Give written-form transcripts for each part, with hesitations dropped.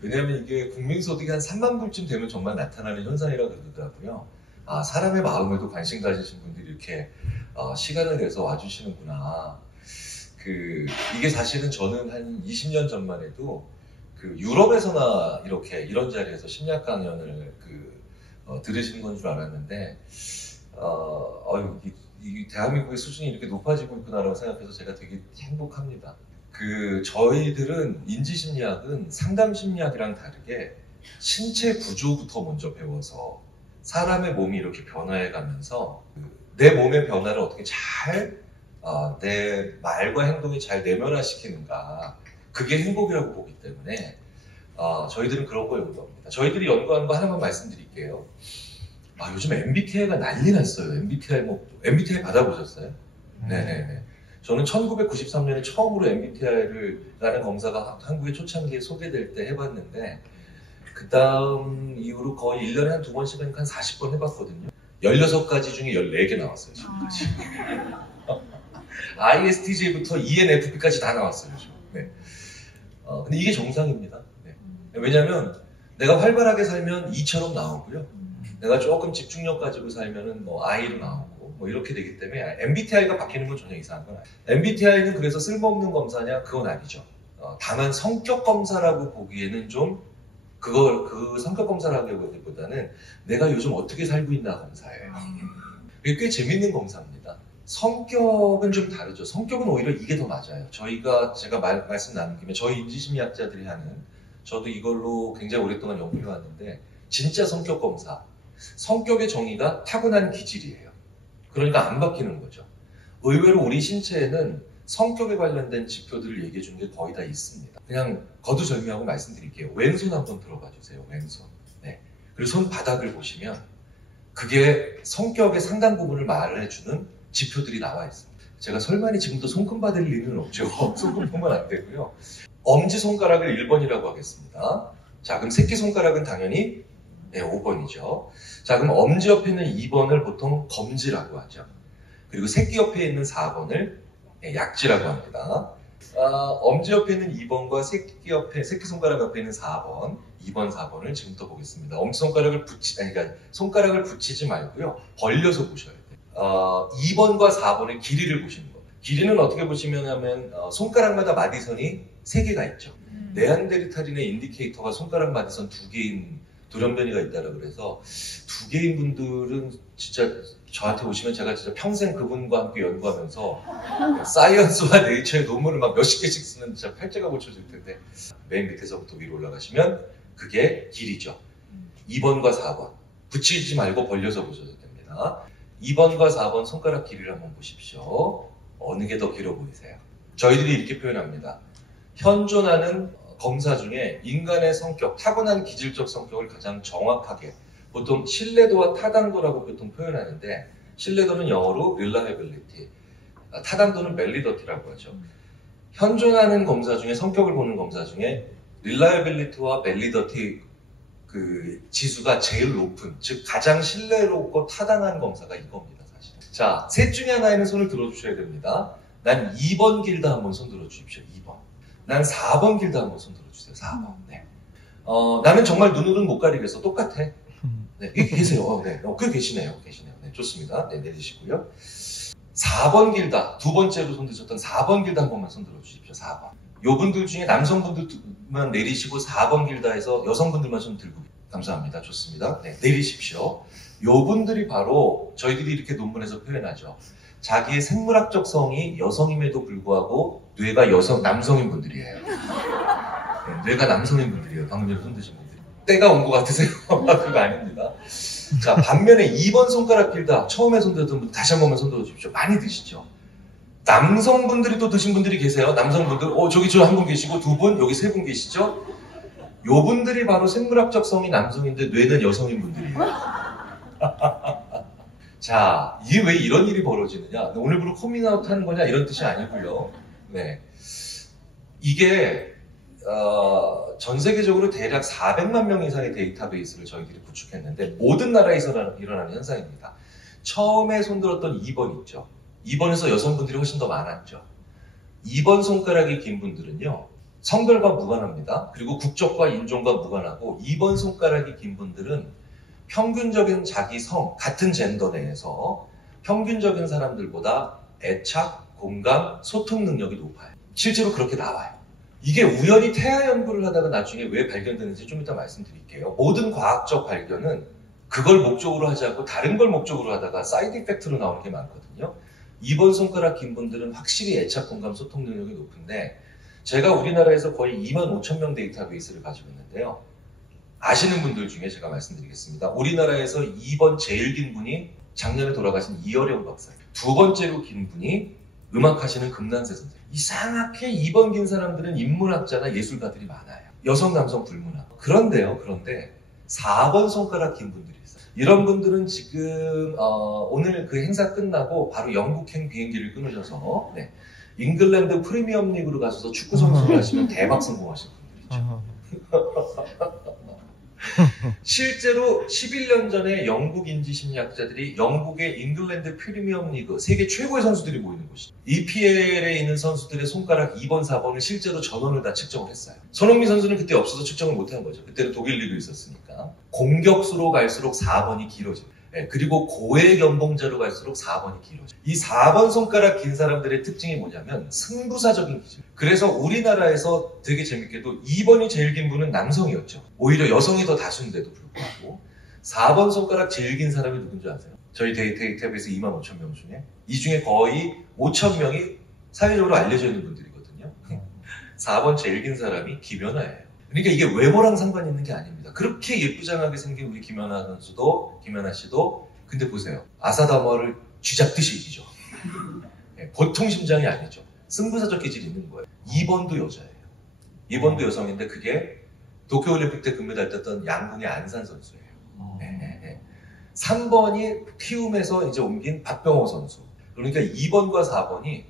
왜냐하면 이게 국민소득이 한 3만 불쯤 되면 정말 나타나는 현상이라고 그러더라고요. 아, 사람의 마음에도 관심 가지신 분들이 이렇게 시간을 내서 와주시는구나. 이게 사실은 저는 한 20년 전만 해도 유럽에서나 이렇게 이런 자리에서 심리학 강연을 들으시는 건 줄 알았는데, 이 대한민국의 수준이 이렇게 높아지고 있구나라고 생각해서 제가 되게 행복합니다. 저희들은 인지심리학은 상담심리학이랑 다르게 신체 구조부터 먼저 배워서 사람의 몸이 이렇게 변화해 가면서 내 몸의 변화를 어떻게 내 말과 행동이 잘 내면화시키는가, 그게 행복이라고 보기 때문에 저희들은 그런 거 연구합니다. 저희들이 연구하는 거 하나만 말씀드릴게요. 요즘 MBTI가 난리 났어요. MBTI 받아보셨어요? 네네네. 저는 1993년에 처음으로 MBTI라는 검사가 한국의 초창기에 소개될 때 해봤는데, 그 다음 이후로 거의 1년에 한 2번씩 한 40번 해봤거든요. 16가지 중에 14개 나왔어요, 지금까지. ISTJ부터 ENFP까지 다 나왔어요, 지금. 네. 근데 이게 정상입니다. 네. 왜냐면 내가 활발하게 살면 E처럼 나오고요. 내가 조금 집중력 가지고 살면은 I로 나오고 이렇게 되기 때문에 MBTI가 바뀌는 건 전혀 이상한 건 아니에요. MBTI는 그래서 쓸모없는 검사냐? 그건 아니죠. 다만 성격 검사라고 보기에는 좀 그 성격 검사라고 하기보다는 내가 요즘 어떻게 살고 있나 검사예요. 이게 꽤 재밌는 검사입니다. 성격은 좀 다르죠. 성격은 오히려 이게 더 맞아요. 제가 말씀 나눈 김에 저희 인지심리학자들이 하는, 저도 이걸로 굉장히 오랫동안 연구해 왔는데, 진짜 성격 검사. 성격의 정의가 타고난 기질이에요. 그러니까 안 바뀌는 거죠. 의외로 우리 신체에는 성격에 관련된 지표들을 얘기해 주는 게 거의 다 있습니다. 그냥 거두절미하고 말씀드릴게요. 왼손 한번 들어봐 주세요. 왼손. 네. 그리고 손바닥을 보시면 그게 성격의 상당 부분을 말해주는 지표들이 나와 있습니다. 제가 설마니 지금도 손금 받을 리는 없죠. 손금 보면 안 되고요. 엄지손가락을 1번이라고 하겠습니다. 자, 그럼 새끼손가락은 당연히 5번이죠. 자, 그럼 엄지 옆에 있는 2번을 보통 검지라고 하죠. 그리고 새끼 옆에 있는 4번을 약지라고 합니다. 엄지 옆에 있는 2번과 새끼손가락 옆에 있는 4번, 2번, 4번을 지금부터 보겠습니다. 엄지손가락을 손가락을 붙이지 말고요. 벌려서 보셔야 돼요. 2번과 4번의 길이를 보시는 거예요. 길이는 어떻게 보시면 하면 손가락마다 마디선이 3개가 있죠. 네안데르탈인의 인디케이터가 손가락 마디선 2개인 돌연변이가 있다고 그래서 2개인 분들은 진짜 저한테 오시면 제가 진짜 평생 그분과 함께 연구하면서 사이언스와 네이처의 논문을 막 몇십 개씩 쓰는 진짜 팔자가 고쳐질 텐데, 맨 밑에서부터 위로 올라가시면 그게 길이죠. 2번과 4번 붙이지 말고 벌려서 보셔도 됩니다. 2번과 4번 손가락 길이를 한번 보십시오. 어느 게 더 길어 보이세요? 저희들이 이렇게 표현합니다. 현존하는 검사 중에 인간의 성격, 타고난 기질적 성격을 가장 정확하게, 보통 신뢰도와 타당도라고 보통 표현하는데, 신뢰도는 영어로 reliability, 타당도는 validity라고 하죠. 현존하는 검사 중에, 성격을 보는 검사 중에 reliability와 validity 지수가 제일 높은, 즉 가장 신뢰롭고 타당한 검사가 이겁니다, 사실. 자, 셋 중에 하나에는 손을 들어주셔야 됩니다. 난 2번 길다 한번 손 들어주십시오. 2번. 난 4번 길다 한번 손 들어주세요. 4번. 네. 나는 정말 눈으로는 못 가리겠어. 똑같아. 네, 계세요. 네, 꽤 계시네요. 네, 좋습니다. 네, 내리시고요. 4번 길다. 두 번째로 손 드셨던 4번 길다 한 번만 손 들어주십시오. 4번. 요분들 중에 남성분들만 내리시고 4번 길다 해서 여성분들만 손 들고. 감사합니다. 좋습니다. 네, 내리십시오. 요분들이 바로 저희들이 이렇게 논문에서 표현하죠. 자기의 생물학적 성이 여성임에도 불구하고 뇌가 남성인 분들이에요. 네, 뇌가 남성인 분들이에요. 방금 전에 손 드신 분들. 때가 온 것 같으세요? 그거 아닙니다. 자, 반면에 2번 손가락 길다. 처음에 손 들었던 분들 다시 한 번만 손 들어주십시오. 많이 드시죠? 남성분들이 또 드신 분들이 계세요. 남성분들. 저기 저 한 분 계시고 2분, 여기 3분 계시죠? 요분들이 바로 생물학적 성이 남성인데 뇌는 여성인 분들이에요. 자, 이게 왜 이런 일이 벌어지느냐? 오늘부로 커밍아웃 하는 거냐? 이런 뜻이 아니고요. 네. 이게 전 세계적으로 대략 400만 명 이상의 데이터베이스를 저희들이 구축했는데, 모든 나라에서 일어나는 현상입니다. 처음에 손들었던 2번 있죠. 2번에서 여성분들이 훨씬 더 많았죠. 2번 손가락이 긴 분들은요, 성별과 무관합니다. 그리고 국적과 인종과 무관하고 2번 손가락이 긴 분들은 평균적인 자기 성, 같은 젠더 내에서 평균적인 사람들보다 애착, 공감, 소통 능력이 높아요. 실제로 그렇게 나와요. 이게 우연히 태아 연구를 하다가 나중에 왜 발견되는지 좀 이따 말씀드릴게요. 모든 과학적 발견은 그걸 목적으로 하지 않고 다른 걸 목적으로 하다가 사이드 이펙트로 나오는 게 많거든요. 2번 손가락 긴 분들은 확실히 애착, 공감, 소통 능력이 높은데 제가 우리나라에서 거의 25,000명 데이터베이스를 가지고 있는데요. 아시는 분들 중에 제가 말씀드리겠습니다. 우리나라에서 2번 제일 긴 분이 작년에 돌아가신 이어령 박사예요. 두 번째로 긴 분이 음악하시는 금난세 선생님. 이상하게 2번 긴 사람들은 인문학자나 예술가들이 많아요. 여성, 남성 불문하고. 그런데 4번 손가락 긴 분들이 있어요. 이런 분들은 지금 오늘 그 행사 끝나고 바로 영국행 비행기를 끊으셔서 잉글랜드 프리미엄 리그로 가셔서 축구 선수를 하시면 대박 성공하신 분들이죠. 실제로 11년 전에 영국 인지심리학자들이 영국의 잉글랜드 프리미엄 리그 세계 최고의 선수들이 모이는 곳이죠. EPL에 있는 선수들의 손가락 2번, 4번을 실제로 전원을 다 측정을 했어요. 손흥민 선수는 그때 없어서 측정을 못한 거죠. 그때는 독일 리그 있었으니까. 공격수로 갈수록 4번이 길어져요. 그리고 고액 연봉자로 갈수록 4번이 길어져요. 이 4번 손가락 긴 사람들의 특징이 뭐냐면 승부사적인 기질. 그래서 우리나라에서 되게 재밌게도 2번이 제일 긴 분은 남성이었죠. 오히려 여성이 더 다수인데도 불구하고 4번 손가락 제일 긴 사람이 누군지 아세요? 저희 데이터베이스 25,000명 중에 이 중에 거의 5,000명이 사회적으로 알려져 있는 분들이거든요. 4번 제일 긴 사람이 김연아예요. 그러니까 이게 외모랑 상관이 있는 게 아닙니다. 그렇게 예쁘장하게 생긴 우리 김연아 씨도 근데 보세요. 아사다마를 쥐잡듯이 이기죠. 보통 심장이 아니죠. 승부사적 기질이 있는 거예요. 2번도 여자예요. 2번도 여성인데 그게 도쿄올림픽 때 금메달 땄던 양궁의 안산 선수예요. 3번이 키움에서 이제 옮긴 박병호 선수. 그러니까 2번과 4번이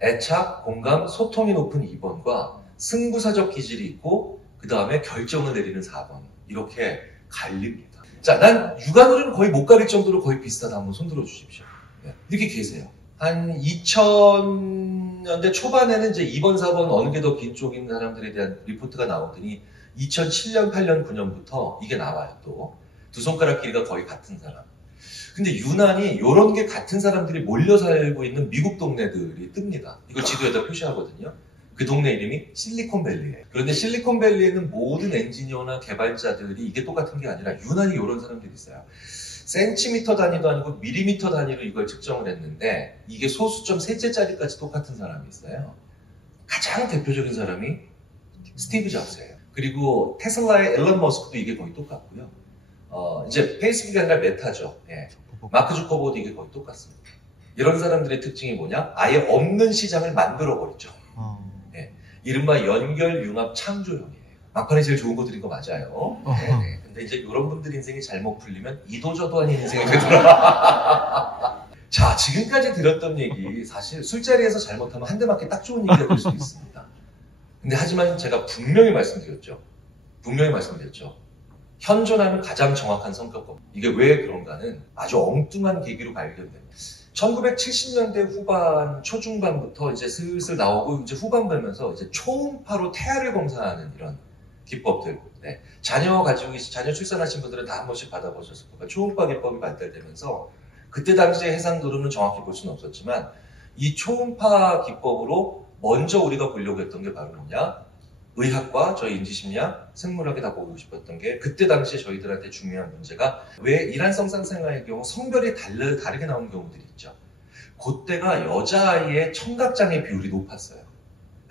애착, 공감, 소통이 높은 2번과 승부사적 기질이 있고 그 다음에 결정을 내리는 4번. 이렇게 갈립니다. 자, 난 육안으로는 거의 못 가릴 정도로 거의 비슷하다. 한번 손들어 주십시오. 이렇게 계세요. 한 2000년대 초반에는 이제 2번, 4번 어느 게 더 긴 쪽인 사람들에 대한 리포트가 나오더니 2007년, 8년, 9년부터 이게 나와요. 또 두 손가락 길이가 거의 같은 사람. 근데 유난히 이런 게 같은 사람들이 몰려 살고 있는 미국 동네들이 뜹니다. 이걸 지도에다 표시하거든요. 그 동네 이름이 실리콘밸리예요. 그런데 실리콘밸리에는 모든 엔지니어나 개발자들이 이게 똑같은 게 아니라 유난히 이런 사람들이 있어요. 센티미터 단위도 아니고 밀리미터 단위로 이걸 측정을 했는데 이게 소수점 셋째 자리까지 똑같은 사람이 있어요. 가장 대표적인 사람이 스티브 잡스예요. 그리고 테슬라의 앨런 머스크도 이게 거의 똑같고요. 이제 페이스북이 아니라 메타죠. 마크 주커버도 이게 거의 똑같습니다. 이런 사람들의 특징이 뭐냐? 아예 없는 시장을 만들어버리죠. 이른바 연결, 융합, 창조형이에요. 막판에 제일 좋은 거 드린 거 맞아요. 근데 이제 이런 분들 인생이 잘못 풀리면 이도저도 아닌 인생이 되더라. 자, 지금까지 들었던 얘기 사실 술자리에서 잘못하면 한 대 맞기 딱 좋은 얘기가 될 수도 있습니다. 근데 하지만 제가 분명히 말씀드렸죠. 현존하는 가장 정확한 성격법. 이게 왜 그런가는 아주 엉뚱한 계기로 발견됩니다. 1970년대 후반, 초중반부터 이제 슬슬 나오고 이제 후반 되면서 이제 초음파로 태아를 검사하는 이런 기법들. 자녀 출산하신 분들은 다 한 번씩 받아보셨을 거예요. 초음파 기법이 발달되면서 그때 당시에 해상도로는 정확히 볼 수는 없었지만 이 초음파 기법으로 먼저 우리가 보려고 했던 게 바로 뭐냐? 의학과 저희 인지심리학, 생물학에 다 보고 싶었던 게 그때 당시에 저희들한테 중요한 문제가 왜 일란성 쌍생아의 경우 성별이 다르게 나오는 경우들이 있죠. 그때가 여자아이의 청각장애 비율이 높았어요.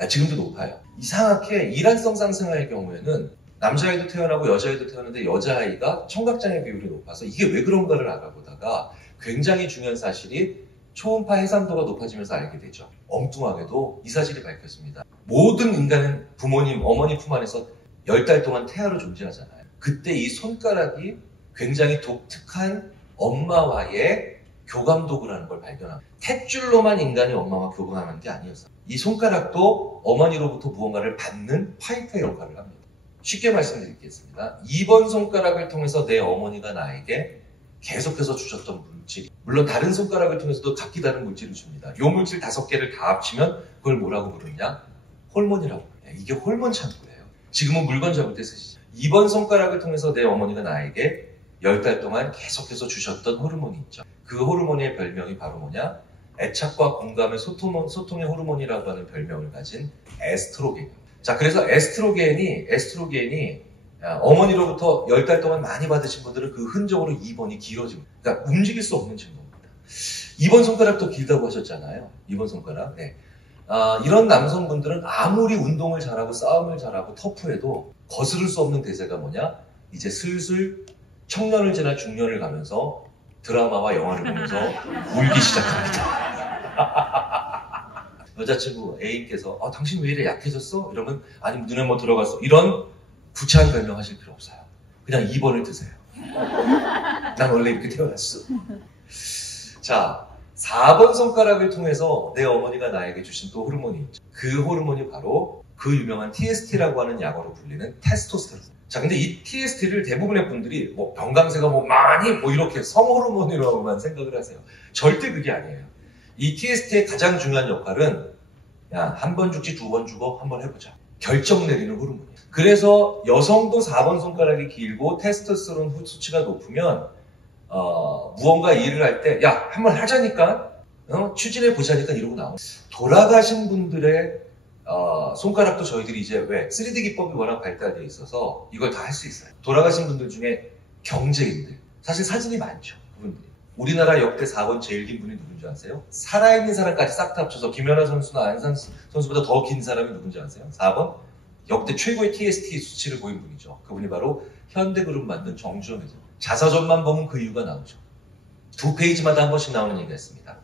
지금도 높아요. 이상하게 일란성 쌍생아의 경우에는 남자아이도 태어나고 여자아이도 태어나는데 여자아이가 청각장애 비율이 높아서 이게 왜 그런가를 알아보다가 굉장히 중요한 사실이 초음파 해상도가 높아지면서 알게 되죠. 엉뚱하게도 이 사실이 밝혀집니다. 모든 인간은 부모님, 어머니 품 안에서 10달 동안 태아로 존재하잖아요. 그때 이 손가락이 굉장히 독특한 엄마와의 교감 도구라는 걸 발견합니다. 탯줄로만 인간이 엄마와 교감하는 게 아니었어요. 이 손가락도 어머니로부터 무언가를 받는 파이프의 역할을 합니다. 쉽게 말씀드리겠습니다. 2번 손가락을 통해서 내 어머니가 나에게 계속해서 주셨던 물질, 물론 다른 손가락을 통해서도 각기 다른 물질을 줍니다. 요 물질 5개를 다 합치면 그걸 뭐라고 부르냐? 호르몬이라고 해요. 이게 호르몬 창고예요. 지금은 물건 잡을 때 쓰시죠. 2번 손가락을 통해서 내 어머니가 나에게 10달 동안 계속해서 주셨던 호르몬이 있죠. 그 호르몬의 별명이 바로 뭐냐? 애착과 공감의 소통의 호르몬이라고 하는 별명을 가진 에스트로겐. 자, 그래서 에스트로겐이 어머니로부터 10달 동안 많이 받으신 분들은 그 흔적으로 2번이 길어집니다. 그러니까 움직일 수 없는 증거입니다. 2번 손가락도 길다고 하셨잖아요. 2번 손가락. 네. 이런 남성분들은 아무리 운동을 잘하고 싸움을 잘하고 터프해도 거스를 수 없는 대세가 뭐냐? 이제 슬슬 청년을 지나 중년을 가면서 드라마와 영화를 보면서 울기 시작합니다. 여자친구 애인께서 당신 왜 이래 약해졌어? 이러면 아니면 눈에 뭐 들어갔어? 이런 구차한 별명 하실 필요 없어요. 그냥 2번을 드세요. 난 원래 이렇게 태어났어. 자, 4번 손가락을 통해서 내 어머니가 나에게 주신 또 호르몬이 있죠. 그 호르몬이 바로 그 유명한 TST라고 하는 약어로 불리는 테스토스테론. 자, 근데 이 TST를 대부분의 분들이 뭐 병강세가 뭐 많이 뭐 이렇게 성호르몬이라고만 생각을 하세요. 절대 그게 아니에요. 이 TST의 가장 중요한 역할은 야, 한 번 죽지 2번 죽어 한번 해보자. 결정 내리는 호르몬이에요. 그래서 여성도 4번 손가락이 길고 테스토스테론 수치가 높으면 무언가 일을 할 때 야, 한번 하자니까 추진해 보자니까 이러고 나와요. 돌아가신 분들의 손가락도 저희들이 이제 왜 3D 기법이 워낙 발달되어 있어서 이걸 다 할 수 있어요. 돌아가신 분들 중에 경제인들 사실 사진이 많죠. 그분들이 우리나라 역대 4번 제일 긴 분이 누군지 아세요? 살아있는 사람까지 싹 다 합쳐서 김연아 선수나 안산 선수보다 더 긴 사람이 누군지 아세요? 4번 역대 최고의 TST 수치를 보인 분이죠. 그분이 바로 현대그룹 만든 정주영 회장. 자서전만 보면 그 이유가 나오죠. 2페이지마다 한 번씩 나오는 얘기가 있습니다.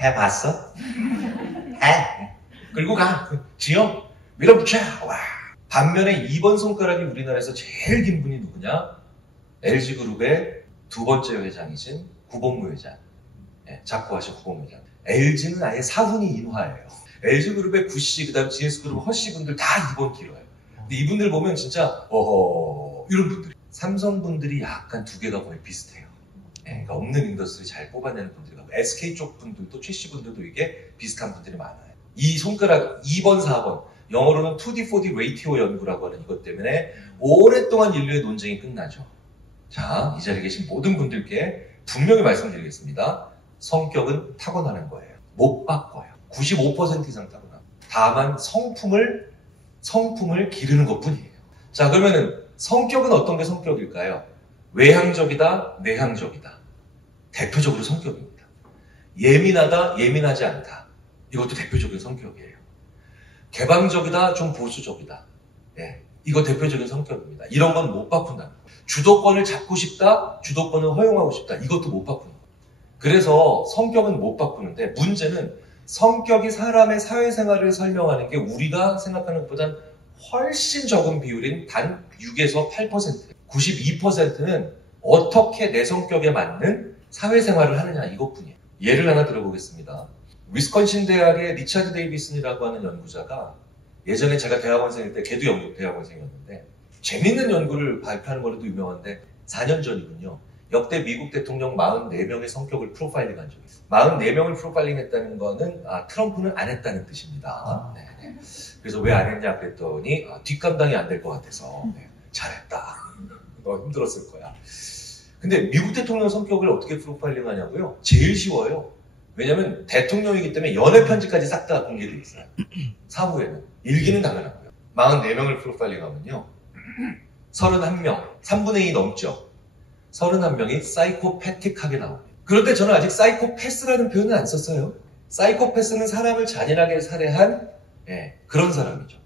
해봤어? 해. 끌고 가. 지영. 밀어붙여. 와. 반면에 2번 손가락이 우리나라에서 제일 긴 분이 누구냐? LG그룹의 2번째 회장이신 구본무 회장. 예, 작고하신 구본무 회장. LG는 아예 사훈이 인화예요. LG그룹의 구씨, 그 다음 GS그룹 허씨 분들 다 2번 길어요. 근데 이분들 보면 진짜 이런 분들이. 삼성분들이 약간 두 개가 거의 비슷해요. 예, 그러니까 없는 인더스트리 잘 뽑아내는 분들이 SK 쪽 분들도 최씨 분들도 이게 비슷한 분들이 많아요. 이 손가락 2번, 4번 영어로는 2D, 4D 레이티오 연구라고 하는 이것 때문에 오랫동안 인류의 논쟁이 끝나죠. 자, 이 자리에 계신 모든 분들께 분명히 말씀드리겠습니다. 성격은 타고나는 거예요. 못 바꿔요. 95% 이상 타고나. 다만 성품을 기르는 것뿐이에요. 자, 그러면은 성격은 어떤 게 성격일까요? 외향적이다, 내향적이다. 대표적으로 성격입니다. 예민하다, 예민하지 않다. 이것도 대표적인 성격이에요. 개방적이다, 좀 보수적이다. 예, 이거 대표적인 성격입니다. 이런 건 못 바꾼다는 거예요. 주도권을 잡고 싶다, 주도권을 허용하고 싶다. 이것도 못 바꾸는 거예요. 그래서 성격은 못 바꾸는데 문제는 성격이 사람의 사회생활을 설명하는 게 우리가 생각하는 것보단 훨씬 적은 비율인 단 6에서 8%. 92%는 어떻게 내 성격에 맞는 사회생활을 하느냐 이것뿐이에요. 예를 하나 들어보겠습니다. 위스콘신 대학의 리차드 데이비슨이라고 하는 연구자가 예전에 제가 대학원생일 때 걔도 영국 대학원생이었는데 재밌는 연구를 발표하는 거로도 유명한데 4년 전이군요. 역대 미국 대통령 44명의 성격을 프로파일링한 적이 있어요. 44명을 프로파일링 했다는 거는 트럼프는 안 했다는 뜻입니다. 네네. 그래서 왜 안 했냐 그랬더니 뒷감당이 안 될 것 같아서 잘했다. 너 힘들었을 거야. 근데 미국 대통령 성격을 어떻게 프로파일링 하냐고요? 제일 쉬워요. 왜냐면 대통령이기 때문에 연애 편지까지 싹 다 공개되어 있어요. 사후에는. 일기는 당연하고요. 44명을 프로파일링 하면요. 31명, 3분의 2 넘죠. 31명이 사이코패틱하게 나옵니다. 그런데 저는 아직 사이코패스라는 표현은 안 썼어요. 사이코패스는 사람을 잔인하게 살해한 그런 사람이죠.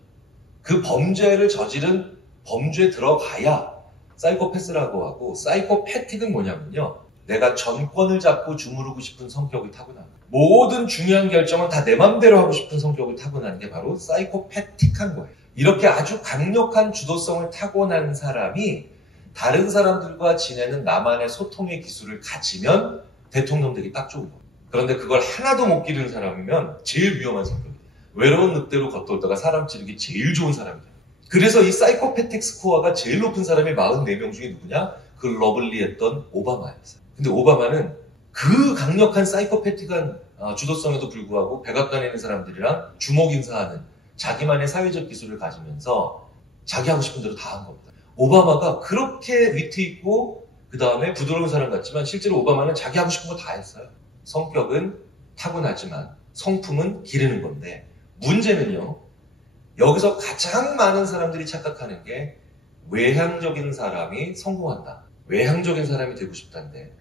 그 범죄를 저지른 범죄에 들어가야 사이코패스라고 하고 사이코패틱은 뭐냐면요. 내가 전권을 잡고 주무르고 싶은 성격을 타고나는 거예요. 모든 중요한 결정은 다 내 맘대로 하고 싶은 성격을 타고나는 게 바로 사이코패틱한 거예요. 이렇게 아주 강력한 주도성을 타고난 사람이 다른 사람들과 지내는 나만의 소통의 기술을 가지면 대통령 되기 딱 좋은 거예요. 그런데 그걸 하나도 못 기르는 사람이면 제일 위험한 성격이에요. 외로운 늑대로 겉돌다가 사람 찌르기 제일 좋은 사람이에요. 그래서 이 사이코패틱 스코어가 제일 높은 사람이 44명 중에 누구냐? 그 러블리했던 오바마였어요. 근데 오바마는 그 강력한 사이코패틱한 주도성에도 불구하고 백악관에 있는 사람들이랑 주먹 인사하는 자기만의 사회적 기술을 가지면서 자기 하고 싶은 대로 다 한 겁니다. 오바마가 그렇게 위트 있고 그 다음에 부드러운 사람 같지만 실제로 오바마는 자기 하고 싶은 거 다 했어요. 성격은 타고나지만 성품은 기르는 건데 문제는요. 여기서 가장 많은 사람들이 착각하는 게 외향적인 사람이 성공한다. 외향적인 사람이 되고 싶다는데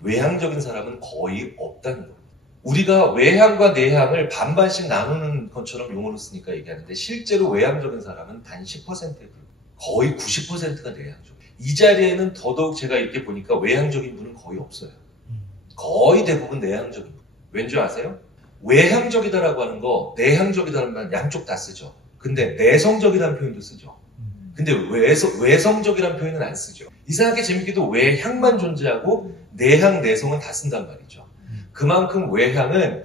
외향적인 사람은 거의 없다는 겁니다. 우리가 외향과 내향을 반반씩 나누는 것처럼 용어로 쓰니까 얘기하는데 실제로 외향적인 사람은 단 10%에 불과해요. 거의 90%가 내향적. 이 자리에는 더더욱 제가 이렇게 보니까 외향적인 분은 거의 없어요. 거의 대부분 내향적인 분. 왠지 아세요? 외향적이다라고 하는 거 내향적이다라는 말 양쪽 다 쓰죠. 근데 내성적이라는 표현도 쓰죠. 근데 외성적이라는 표현은 안 쓰죠. 이상하게 재밌게도 외향만 존재하고 내향, 내성은 다 쓴단 말이죠. 그만큼 외향은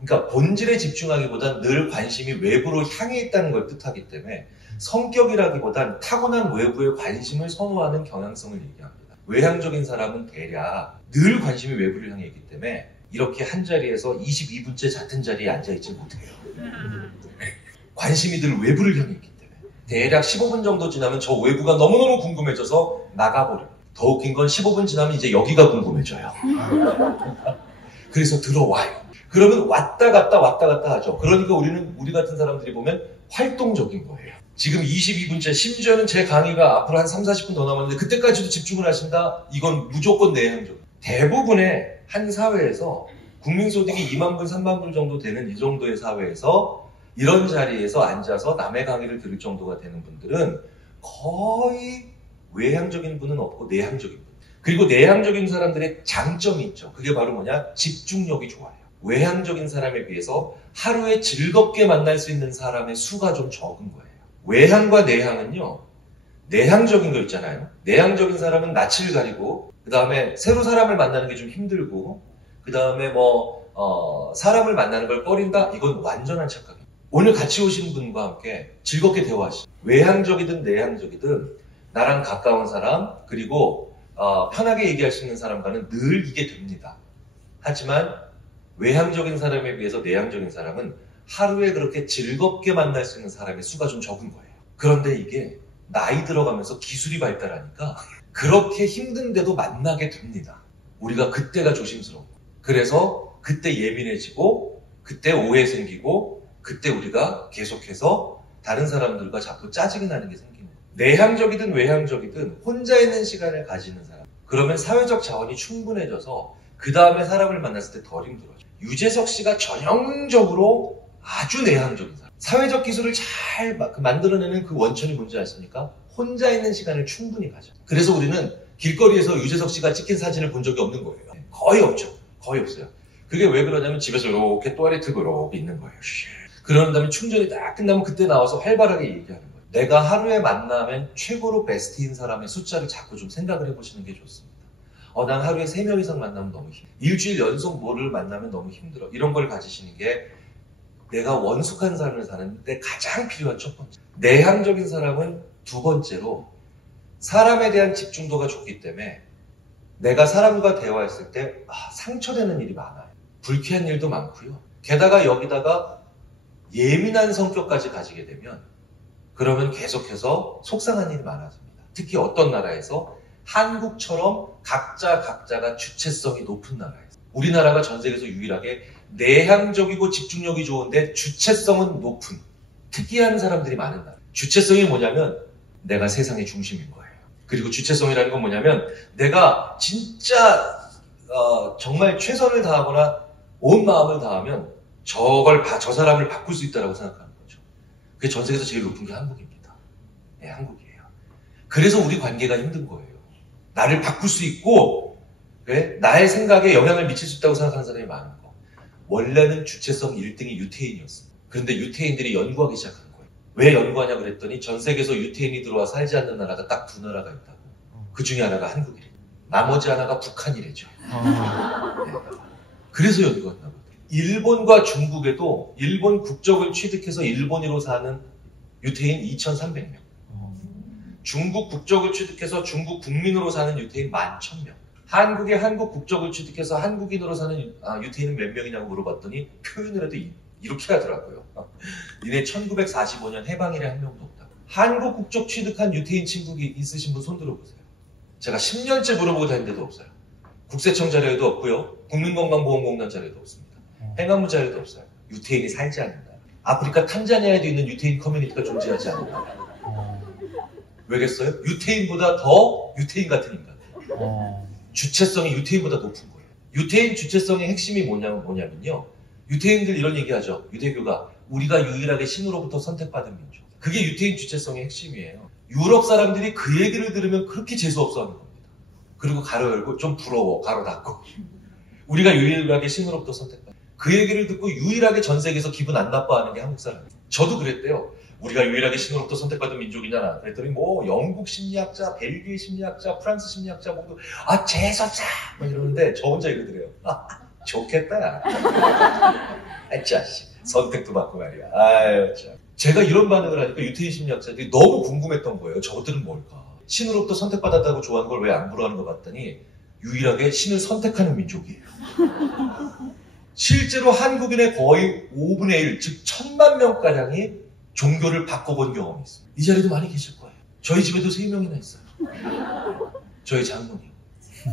그러니까 본질에 집중하기보단 늘 관심이 외부로 향해 있다는 걸 뜻하기 때문에 성격이라기보단 타고난 외부에 관심을 선호하는 경향성을 얘기합니다. 외향적인 사람은 대략 늘 관심이 외부를 향해 있기 때문에 이렇게 한 자리에서 22분째 같은 자리에 앉아있지 못해요. 관심이 늘 외부를 향해 있기 때문에 대략 15분 정도 지나면 저 외부가 너무너무 궁금해져서 나가버려요. 더 웃긴 건 15분 지나면 이제 여기가 궁금해져요. 그래서 들어와요. 그러면 왔다 갔다 하죠. 그러니까 우리 같은 사람들이 보면 활동적인 거예요. 지금 22분째, 심지어는 제 강의가 앞으로 한 3, 40분 더 남았는데 그때까지도 집중을 하신다? 이건 무조건 내향적. 대부분의 한 사회에서 국민소득이 2만 불, 3만 불 정도 되는 이 정도의 사회에서 이런 자리에서 앉아서 남의 강의를 들을 정도가 되는 분들은 거의 외향적인 분은 없고 내향적인 분. 그리고 내향적인 사람들의 장점이 있죠. 그게 바로 뭐냐? 집중력이 좋아요. 외향적인 사람에 비해서 하루에 즐겁게 만날 수 있는 사람의 수가 좀 적은 거예요. 외향과 내향은요. 내향적인 거 있잖아요. 내향적인 사람은 낯을 가리고 그 다음에 새로 사람을 만나는 게 좀 힘들고 그 다음에 사람을 만나는 걸 꺼린다? 이건 완전한 착각이에요. 오늘 같이 오신 분과 함께 즐겁게 대화하시죠. 외향적이든 내향적이든 나랑 가까운 사람 그리고 편하게 얘기할 수 있는 사람과는 늘 이게 됩니다. 하지만 외향적인 사람에 비해서 내향적인 사람은 하루에 그렇게 즐겁게 만날 수 있는 사람의 수가 좀 적은 거예요. 그런데 이게 나이 들어가면서 기술이 발달하니까 그렇게 힘든데도 만나게 됩니다. 우리가 그때가 조심스러워. 그래서 그때 예민해지고 그때 오해 생기고 그때 우리가 계속해서 다른 사람들과 자꾸 짜증이 나는 게 생기는 거예요. 내향적이든 외향적이든 혼자 있는 시간을 가지는 사람. 그러면 사회적 자원이 충분해져서 그 다음에 사람을 만났을 때 덜 힘들어져. 유재석 씨가 전형적으로 아주 내향적인 사람. 사회적 기술을 잘 만들어내는 그 원천이 뭔지 아십니까? 혼자 있는 시간을 충분히 가져. 그래서 우리는 길거리에서 유재석 씨가 찍힌 사진을 본 적이 없는 거예요. 거의 없죠. 거의 없어요. 그게 왜 그러냐면 집에서 이렇게 또아리트 그렇게 있는 거예요. 그런 다음에 충전이 딱 끝나면 그때 나와서 활발하게 얘기하는 거예요. 내가 하루에 만나면 최고로 베스트인 사람의 숫자를 자꾸 좀 생각을 해보시는 게 좋습니다. 난 하루에 3명 이상 만나면 너무 힘들어. 일주일 연속 뭐를 만나면 너무 힘들어. 이런 걸 가지시는 게 내가 원숙한 삶을 사는데 가장 필요한 첫 번째. 내향적인 사람은 두 번째로 사람에 대한 집중도가 좋기 때문에 내가 사람과 대화했을 때 상처되는 일이 많아요. 불쾌한 일도 많고요. 게다가 여기다가 예민한 성격까지 가지게 되면 그러면 계속해서 속상한 일이 많아집니다. 특히 어떤 나라에서 한국처럼 각자가 주체성이 높은 나라에서 우리나라가 전 세계에서 유일하게 내향적이고 집중력이 좋은데 주체성은 높은 특이한 사람들이 많은 나라. 주체성이 뭐냐면 내가 세상의 중심인 거예요. 그리고 주체성이라는 건 뭐냐면 내가 진짜 정말 최선을 다하거나 온 마음을 다하면 저 사람을 바꿀 수 있다고 생각하는 거죠. 그게 전 세계에서 제일 높은 게 한국입니다. 네, 한국이에요. 그래서 우리 관계가 힘든 거예요. 나를 바꿀 수 있고 나의 생각에 영향을 미칠 수 있다고 생각하는 사람이 많은 거. 원래는 주체성 1등이 유태인이었습니다. 그런데 유태인들이 연구하기 시작한 거예요. 왜 연구하냐 그랬더니 전 세계에서 유태인이 들어와 살지 않는 나라가 딱 2나라가 있다고. 그 중에 하나가 한국이래. 나머지 하나가 북한이래죠. 네. 그래서 연구했나 보다. 일본과 중국에도 일본 국적을 취득해서 일본으로 사는 유태인 2,300명. 중국 국적을 취득해서 중국 국민으로 사는 유태인 11,000명. 한국의 한국 국적을 취득해서 한국인으로 사는 유태인은 몇 명이냐고 물어봤더니 표현을 해도 이렇게 하더라고요. 니네 1945년 해방일에 한 명도 없다. 한국 국적 취득한 유태인 친구가 있으신 분 손 들어보세요. 제가 10년째 물어보고 다니는데도 없어요. 국세청 자료에도 없고요. 국민건강보험공단 자료에도 없습니다. 행안부 자료에도 없어요. 유태인이 살지 않는다. 아프리카 탄자니아에도 있는 유태인 커뮤니티가 존재하지 않는다. 왜겠어요? 유태인보다 더 유태인 같은 인간. 주체성이 유태인보다 높은 거예요. 유태인 주체성의 핵심이 뭐냐면요. 유태인들 이런 얘기하죠. 유대교가 우리가 유일하게 신으로부터 선택받은 민족. 그게 유태인 주체성의 핵심이에요. 유럽 사람들이 그 얘기를 들으면 그렇게 재수없어 하는 겁니다. 그리고 가로 열고 좀 부러워 가로 닫고. 우리가 유일하게 신으로부터 선택받은. 그 얘기를 듣고 유일하게 전 세계에서 기분 안 나빠하는 게 한국 사람이에요. 저도 그랬대요. 우리가 유일하게 신으로부터 선택받은 민족이냐 그랬더니 뭐 영국 심리학자, 벨기에 심리학자, 프랑스 심리학자 모두 재수없자 막 이러는데 저 혼자 이러더래요. 좋겠다. 자식 선택도 받고 말이야. 아유 참. 제가 이런 반응을 하니까 유태인 심리학자들이 너무 궁금했던 거예요. 저것들은 뭘까? 신으로부터 선택받았다고 좋아하는 걸 왜 안 부러워하는 것 같더니 유일하게 신을 선택하는 민족이에요. 실제로 한국인의 거의 5분의 1, 즉 1000만 명가량이 종교를 바꿔본 경험이 있어요. 이 자리도 많이 계실 거예요. 저희 집에도 3명이나 있어요. 저희 장모님,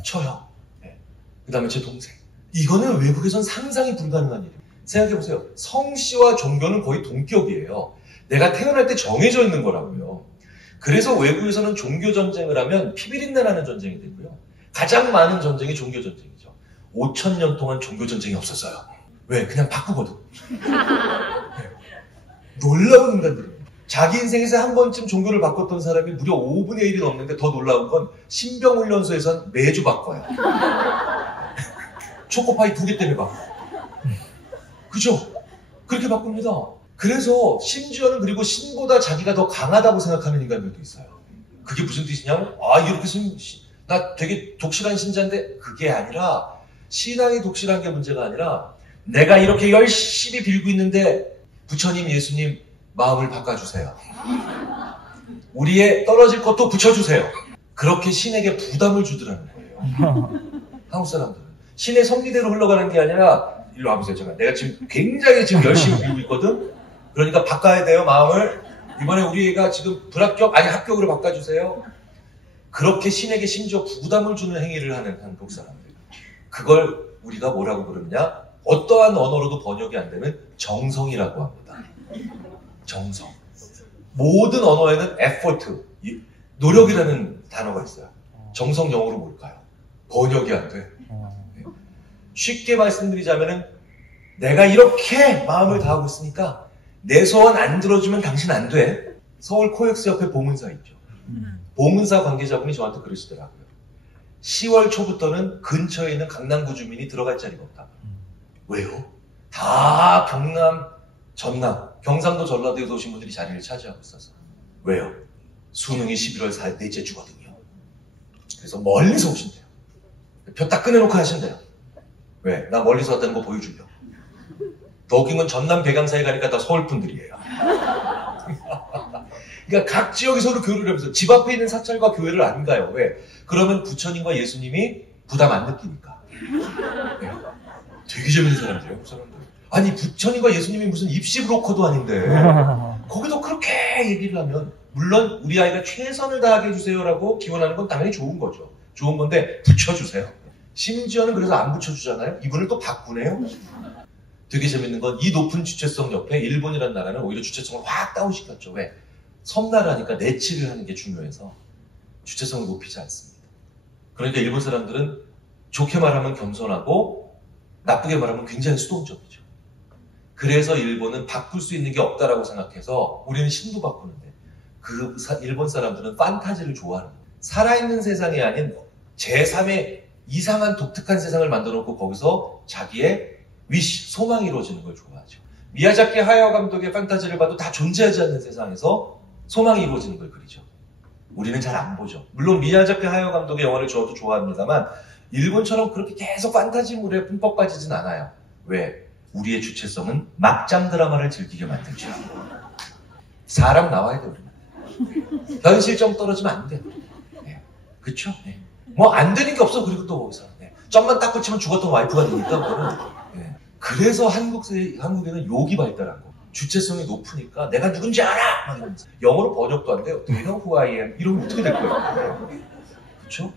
저형, 네. 그 다음에 제 동생. 이거는 외국에선 상상이 불가능한 일이에요. 생각해보세요. 성씨와 종교는 거의 동격이에요. 내가 태어날 때 정해져 있는 거라고요. 그래서 외국에서는 종교 전쟁을 하면 피비린내 나는 전쟁이 되고요. 가장 많은 전쟁이 종교 전쟁이죠. 5000년 동안 종교 전쟁이 없었어요. 왜? 그냥 바꾸거든. 네. 놀라운 인간들입니다. 자기 인생에서 한 번쯤 종교를 바꿨던 사람이 무려 5분의 1이 넘는데 더 놀라운 건 신병훈련소에선 매주 바꿔요. 초코파이 2개 때문에 바꿔요. 그죠? 그렇게 바꿉니다. 그래서 심지어는 그리고 신보다 자기가 더 강하다고 생각하는 인간들도 있어요. 그게 무슨 뜻이냐면 이렇게 나 되게 독실한 신자인데 그게 아니라 신앙이 독실한 게 문제가 아니라 내가 이렇게 열심히 빌고 있는데 부처님, 예수님 마음을 바꿔주세요. 우리의 떨어질 것도 붙여주세요. 그렇게 신에게 부담을 주더라는 거예요. 한국 사람들은. 신의 섭리대로 흘러가는 게 아니라 일로 와보세요. 내가 지금 굉장히 열심히 빌고 있거든. 그러니까 바꿔야 돼요, 마음을. 이번에 우리 애가 지금 합격으로 바꿔주세요. 그렇게 신에게 심지어 부담을 주는 행위를 하는 한국 사람들. 그걸 우리가 뭐라고 부르느냐? 어떠한 언어로도 번역이 안 되는 정성이라고 합니다. 정성. 모든 언어에는 effort, 노력이라는 단어가 있어요. 정성 영어로 뭘까요? 번역이 안 돼. 쉽게 말씀드리자면은 내가 이렇게 마음을 다하고 있으니까 내 소원 안 들어주면 당신 안 돼. 서울 코엑스 옆에 보문사 있죠. 보문사 관계자분이 저한테 그러시더라고요. 10월 초부터는 근처에 있는 강남구 주민이 들어갈 자리가 없다. 왜요? 다 경남, 전남, 경상도, 전라도에서 오신 분들이 자리를 차지하고 있어서. 왜요? 수능이 11월 4일 넷째 주거든요. 그래서 멀리서 오신대요. 표 딱 꺼내놓고 하신대요. 왜? 나 멀리서 왔다는 거 보여주려고. 더 웃긴 건 전남 백양사에 가니까 다 서울 분들이에요. 그러니까 각 지역이 서로 교류를 하면서 집 앞에 있는 사찰과 교회를 안 가요. 왜? 그러면 부처님과 예수님이 부담 안 느끼니까. 네. 되게 재밌는 사람들이에요, 그 사람들. 아니, 부처님과 예수님이 무슨 입시 브로커도 아닌데 거기도 그렇게 얘기를 하면 물론 우리 아이가 최선을 다하게 해주세요라고 기원하는 건 당연히 좋은 거죠. 좋은 건데 붙여주세요. 심지어는 그래서 안 붙여주잖아요. 이분을 또 바꾸네요. 되게 재밌는 건 이 높은 주체성 옆에 일본이라는 나라는 오히려 주체성을 확 다운시켰죠. 왜? 섬나라니까 내치를 하는 게 중요해서 주체성을 높이지 않습니다. 그러니까 일본 사람들은 좋게 말하면 겸손하고 나쁘게 말하면 굉장히 수동적이죠. 그래서 일본은 바꿀 수 있는 게 없다라고 생각해서 우리는 신도 바꾸는데 일본 사람들은 판타지를 좋아하는 거예요. 살아있는 세상이 아닌 제3의 이상한 독특한 세상을 만들어 놓고 거기서 자기의 소망이 이루어지는 걸 좋아하죠. 미야자키 하야오 감독의 판타지를 봐도 다 존재하지 않는 세상에서 소망이 이루어지는 걸 그리죠. 우리는 잘 안 보죠. 물론 미야자키 하야오 감독의 영화를 저도 좋아합니다만 일본처럼 그렇게 계속 판타지물에 뿜뻑 빠지진 않아요. 왜? 우리의 주체성은 막장 드라마를 즐기게 만들죠. 사람 나와야 돼, 우리는. 현실점 떨어지면 안 돼. 네. 그쵸? 네. 뭐 안 되는 게 없어. 그리고 또 거기서 네. 점만 딱 붙이면 죽었던 와이프가 되니까 그거는. 네. 그래서 한국에는 욕이 발달한 거. 주체성이 높으니까 내가 누군지 알아! 막 이러면서. 영어로 번역도 안 돼요. Do you know who I am? 이러면 어떻게 될 거예요? 그렇죠?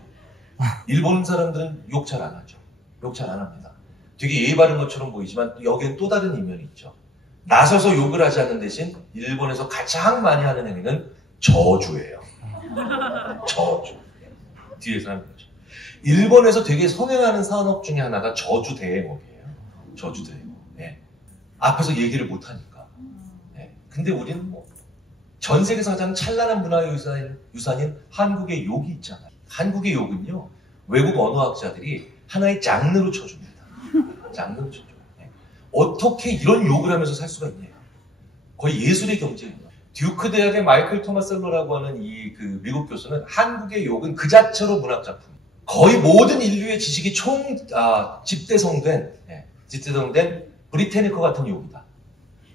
일본 사람들은 욕 잘 안 하죠. 욕 잘 안 합니다. 되게 예의 바른 것처럼 보이지만 여기엔 또 다른 이면이 있죠. 나서서 욕을 하지 않는 대신 일본에서 가장 많이 하는 행위는 저주예요. 저주. 뒤에서 하는 거죠. 일본에서 되게 선행하는 산업 중에 하나가 저주 대행업이에요. 저주 대행업. 네. 앞에서 얘기를 못 하니까. 네. 근데 우리는 뭐 전 세계에서 가장 찬란한 문화의 유산인 한국의 욕이 있잖아요. 한국의 욕은요, 외국 언어학자들이 하나의 장르로 쳐줍니다. 장르로 쳐줘요. 네. 어떻게 이런 욕을 하면서 살 수가 있냐. 거의 예술의 경지예요. 듀크 대학의 마이클 토마셀러라고 하는 그 미국 교수는 한국의 욕은 그 자체로 문학작품. 거의 모든 인류의 지식이 집대성된 브리테니커 같은 욕이다.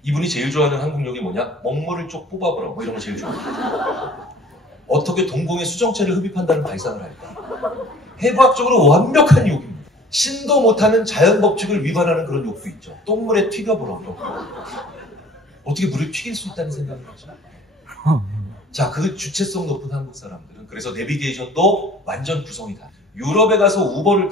이분이 제일 좋아하는 한국 욕이 뭐냐? 먹물을 쪽 뽑아보라. 뭐 이런 거 제일 좋아해요. 어떻게 동공의 수정체를 흡입한다는 발상을 할까? 해부학적으로 완벽한 욕입니다. 신도 못하는 자연 법칙을 위반하는 그런 욕도 있죠. 똥물에 튀겨보라. 어떻게 물을 튀길 수 있다는 생각을 하죠. 자, 그 주체성 높은 한국 사람들은 그래서 내비게이션도 완전 구성이 다. 유럽에 가서 우버를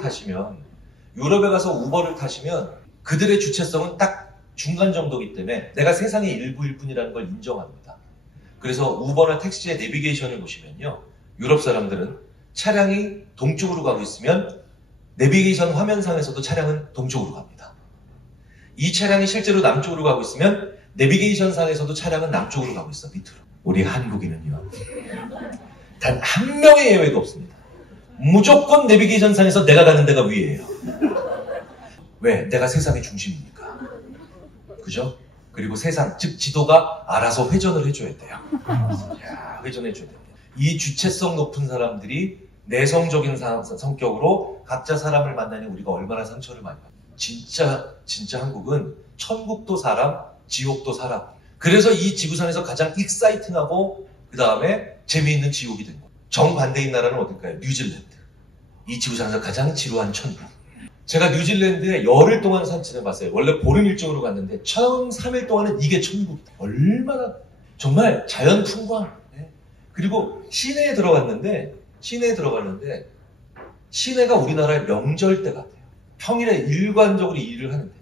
타시면 그들의 주체성은 딱 중간 정도이기 때문에 내가 세상의 일부일 뿐이라는 걸 인정합니다. 그래서 우버나 택시의 내비게이션을 보시면요, 유럽 사람들은 차량이 동쪽으로 가고 있으면 내비게이션 화면상에서도 차량은 동쪽으로 갑니다. 이 차량이 실제로 남쪽으로 가고 있으면 내비게이션 상에서도 차량은 남쪽으로 가고 있어, 밑으로. 우리 한국인은요, 단 한 명의 예외가 없습니다. 무조건 내비게이션 상에서 내가 가는 데가 위에요. 왜? 내가 세상의 중심이니까. 그죠? 그리고 세상, 즉 지도가 알아서 회전을 해줘야 돼요. 회전해줘야 돼요. 이 주체성 높은 사람들이 내성적인 성격으로 각자 사람을 만나니 우리가 얼마나 상처를 많이 받아요. 진짜 한국은 천국도 사람, 지옥도 사람. 그래서 이 지구상에서 가장 익사이팅하고 그 다음에 재미있는 지옥이 된 거예요. 정반대인 나라는 어딜까요? 뉴질랜드. 이 지구상에서 가장 지루한 천국. 제가 뉴질랜드에 열흘 동안 산책해봤어요. 원래 보름 일정으로 갔는데 처음 3일 동안은 이게 천국이다. 얼마나 정말 자연 풍광. 네. 그리고 시내에 들어갔는데 시내가 우리나라의 명절 때 같아요. 평일에 일관적으로 일을 하는데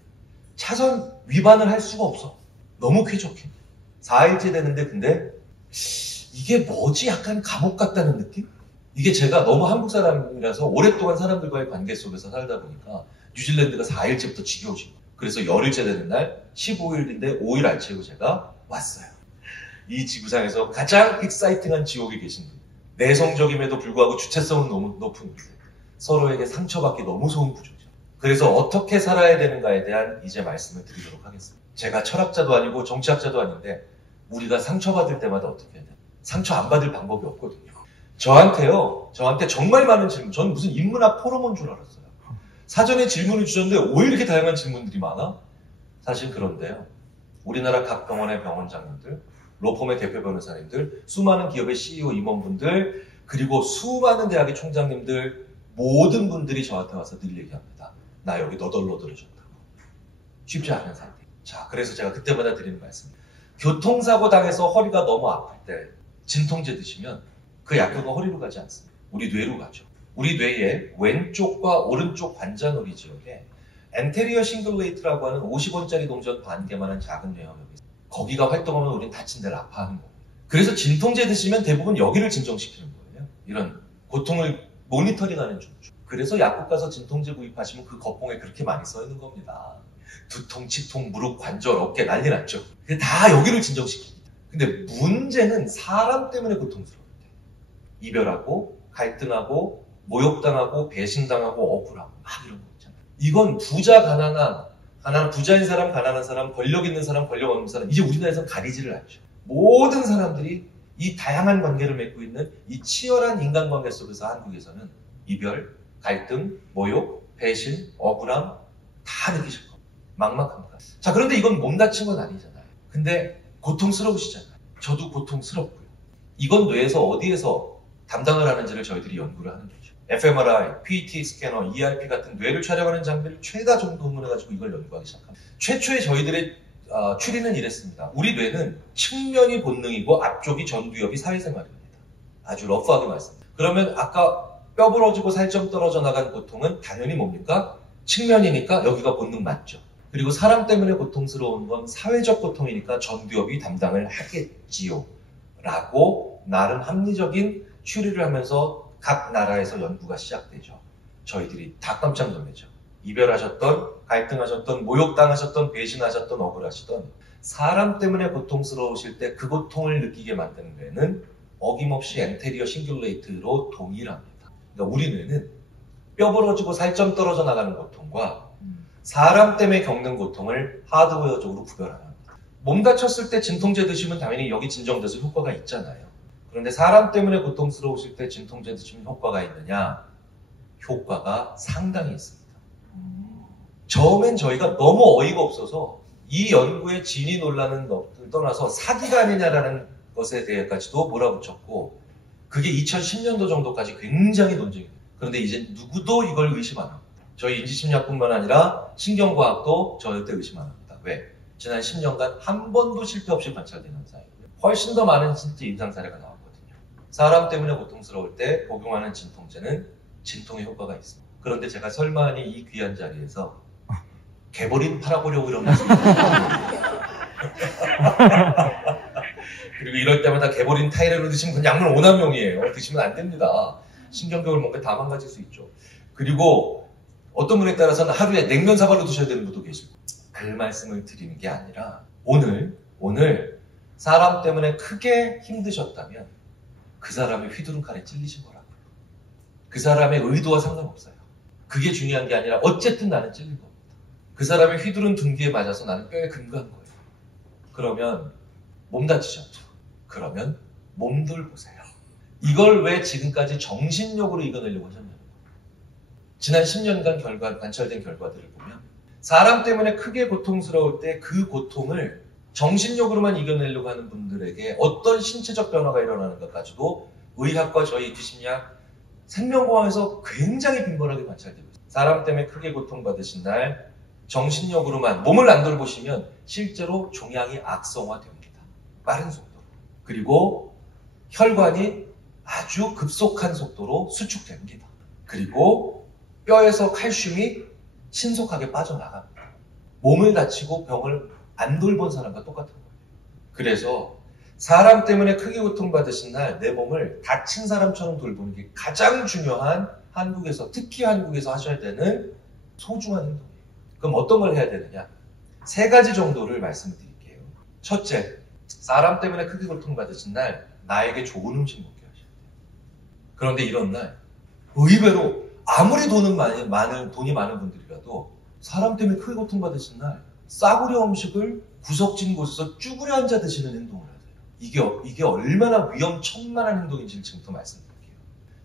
차선 위반을 할 수가 없어. 너무 쾌적해. 4일째 되는데 근데 이게 뭐지? 약간 감옥 같다는 느낌? 이게 제가 너무 한국 사람이라서 오랫동안 사람들과의 관계 속에서 살다 보니까 뉴질랜드가 4일째부터 지겨우신 거예요. 그래서 열흘째 되는 날 15일인데 5일 안 채우고 제가 왔어요. 이 지구상에서 가장 익사이팅한 지옥에 계신 분. 내성적임에도 불구하고 주체성은 너무 높은 분들. 서로에게 상처받기 너무 좋은 구조죠. 그래서 어떻게 살아야 되는가에 대한 이제 말씀을 드리도록 하겠습니다. 제가 철학자도 아니고 정치학자도 아닌데 우리가 상처받을 때마다 어떻게 해야 돼요? 상처 안 받을 방법이 없거든요. 저한테 정말 많은 질문, 저는 무슨 인문학 포럼인 줄 알았어요. 사전에 질문을 주셨는데 왜 이렇게 다양한 질문들이 많아? 사실 그런데요. 우리나라 각 병원의 병원장님들, 로펌의 대표 변호사님들, 수많은 기업의 CEO 임원분들, 그리고 수많은 대학의 총장님들, 모든 분들이 저한테 와서 늘 얘기합니다. 나 여기 너덜너덜해졌다고. 쉽지 않은 상태. 자, 그래서 제가 그때마다 드리는 말씀입니다. 교통사고 당해서 허리가 너무 아플 때 진통제 드시면 그 약효가 허리로 가지 않습니다. 우리 뇌로 가죠. 우리 뇌의 왼쪽과 오른쪽 관자놀이 지역에 엔테리어 싱글레이트라고 하는 50원짜리 동전 반 개만한 작은 뇌염이 있어요. 거기가 활동하면 우린 다친 데를 아파하는 거예요. 그래서 진통제 드시면 대부분 여기를 진정시키는 거예요. 이런 고통을 모니터링하는 중. 그래서 약국 가서 진통제 구입하시면 그 겉봉에 그렇게 많이 써 있는 겁니다. 두통, 치통, 무릎, 관절, 어깨 난리 났죠. 그게 다 여기를 진정시킵니다. 근데 문제는 사람 때문에 고통스러워요. 이별하고 갈등하고 모욕당하고 배신당하고 억울하고 막 이런 거 있잖아요. 이건 부자 가난한 부자인 사람 가난한 사람 권력 있는 사람 권력 없는 사람 이제 우리나라에서는 가리지를 않죠. 모든 사람들이 이 다양한 관계를 맺고 있는 이 치열한 인간관계 속에서 한국에서는 이별, 갈등, 모욕, 배신, 억울함 다 느끼실 겁니다. 막막합니다. 자, 그런데 이건 몸 다친 건 아니잖아요. 근데 고통스러우시잖아요. 저도 고통스럽고요. 이건 뇌에서 어디에서 담당을 하는지를 저희들이 연구를 하는 거죠. fMRI, PET 스캐너, ERP 같은 뇌를 촬영하는 장비를 최다 정도문해가지고 이걸 연구하기 시작합니다. 최초에 저희들의 추리는 이랬습니다. 우리 뇌는 측면이 본능이고 앞쪽이 전두엽이 사회생활입니다. 아주 러프하게 말씀드립니다. 그러면 아까 뼈 부러지고 살점 떨어져 나간 고통은 당연히 뭡니까? 측면이니까 여기가 본능 맞죠. 그리고 사람 때문에 고통스러운 건 사회적 고통이니까 전두엽이 담당을 하겠지요. 라고 나름 합리적인 추리를 하면서 각 나라에서 연구가 시작되죠. 저희들이 다 깜짝 놀라죠. 이별하셨던, 갈등하셨던, 모욕당하셨던, 배신하셨던, 억울하시던 사람 때문에 고통스러우실 때 그 고통을 느끼게 만드는 뇌는 어김없이 엔테리어 싱귤레이트로 동일합니다. 그러니까 우리 뇌는 뼈 부러지고 살점 떨어져 나가는 고통과 사람 때문에 겪는 고통을 하드웨어적으로 구별합니다. 몸 다쳤을 때 진통제 드시면 당연히 여기 진정돼서 효과가 있잖아요. 그런데 사람 때문에 고통스러우실 때 진통제 드시면 효과가 있느냐? 효과가 상당히 있습니다. 처음엔 저희가 너무 어이가 없어서 이 연구에 진이 놀라는 것을 떠나서 사기가 아니냐라는 것에 대해까지도 몰아붙였고 그게 2010년도 정도까지 굉장히 논쟁이 돼요. 그런데 이제 누구도 이걸 의심 안 합니다. 저희 인지심리학뿐만 아니라 신경과학도 절대 의심 안 합니다. 왜? 지난 10년간 한 번도 실패 없이 관찰된 현상이고요. 훨씬 더 많은 실제 임상 사례가 나왔거든요. 사람 때문에 고통스러울 때 복용하는 진통제는 진통에 효과가 있습니다. 그런데 제가 설마니 이 귀한 자리에서 개보린 팔아보려고 이런 말씀 그리고 이럴 때마다 개보린 타이레놀 드시면 그건 약물 오남용이에요. 드시면 안 됩니다. 신경격을 뭔가 다 망가질 수 있죠. 그리고 어떤 분에 따라서는 하루에 냉면 사발로 드셔야 되는 분도 계시고 그 말씀을 드리는 게 아니라 오늘 사람 때문에 크게 힘드셨다면 그 사람의 휘두른 칼에 찔리신 거라고요. 그 사람의 의도와 상관없어요. 그게 중요한 게 아니라 어쨌든 나는 찔린 겁니다. 그 사람의 휘두른 둔기에 맞아서 나는 뼈에 금간 거예요. 그러면 몸 다치셨죠. 그러면 몸들 보세요. 이걸 왜 지금까지 정신력으로 이겨내려고 하셨냐는 거예요. 지난 10년간 관찰된 결과들을 보면 사람 때문에 크게 고통스러울 때 그 고통을 정신력으로만 이겨내려고 하는 분들에게 어떤 신체적 변화가 일어나는 것까지도 의학과 저희 인지심리학 생명공학에서 굉장히 빈번하게 관찰되고 있습니다. 사람 때문에 크게 고통받으신 날 정신력으로만 몸을 안 돌보시면 실제로 종양이 악성화됩니다. 빠른 속도로. 그리고 혈관이 아주 급속한 속도로 수축됩니다. 그리고 뼈에서 칼슘이 신속하게 빠져나갑니다. 몸을 다치고 병을 안 돌본 사람과 똑같은 거예요. 그래서 사람 때문에 크게 고통받으신 날 내 몸을 다친 사람처럼 돌보는 게 가장 중요한 특히 한국에서 하셔야 되는 소중한 행동이에요. 그럼 어떤 걸 해야 되느냐? 3가지 정도를 말씀을 드릴게요. 첫째, 사람 때문에 크게 고통받으신 날 나에게 좋은 음식 먹게 하셔야 돼요. 그런데 이런 날 의외로 아무리 돈이 많은 분들이라도 사람 때문에 크게 고통받으신 날 싸구려 음식을 구석진 곳에서 쭈그려 앉아 드시는 행동을 하세요. 이게 얼마나 위험천만한 행동인지를 지금부터 말씀드릴게요.